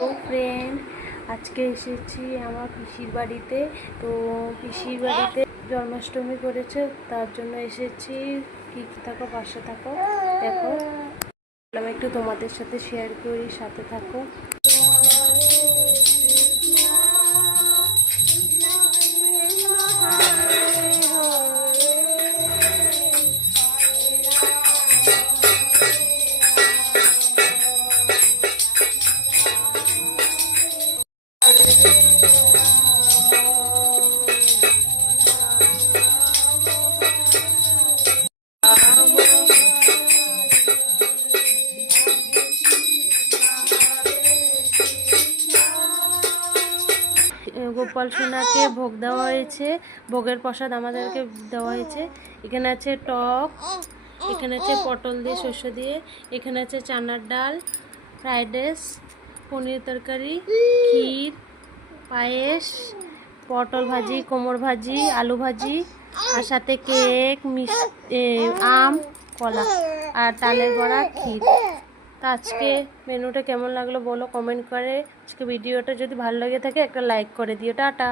তো ফ্রেন্ড, আজকে এসেছি আমার পিসির বাড়িতে। তো পিসির বাড়িতে জন্মাষ্টমী করেছে, তার জন্য এসেছি। কি থাকো, পাশে থাকো, দেখো। আমি একটু তোমাদের সাথে শেয়ার করি, সাথে থাকো। গোপাল সোনাকে ভোগ দেওয়া হয়েছে, ভোগের প্রসাদ আমাদেরকে দেওয়া হয়েছে। এখানে আছে টক, এখানে আছে পটল দিয়ে, শস্য দিয়ে, এখানে আছে চানার ডাল, ফ্রাইড রাইস, পনির তরকারি, ক্ষীর, পায়েস, পটল ভাজি, কোমর ভাজি, আলু ভাজি, আর সাথে কেক, আম, কলা, আর তালের বড়া, ক্ষীর। তো আজকে মেনুটা কেমন লাগলো বলো কমেন্ট করে। আজকে ভিডিওটা যদি ভালো লাগে থাকে একটা লাইক করে দিও। টাটা।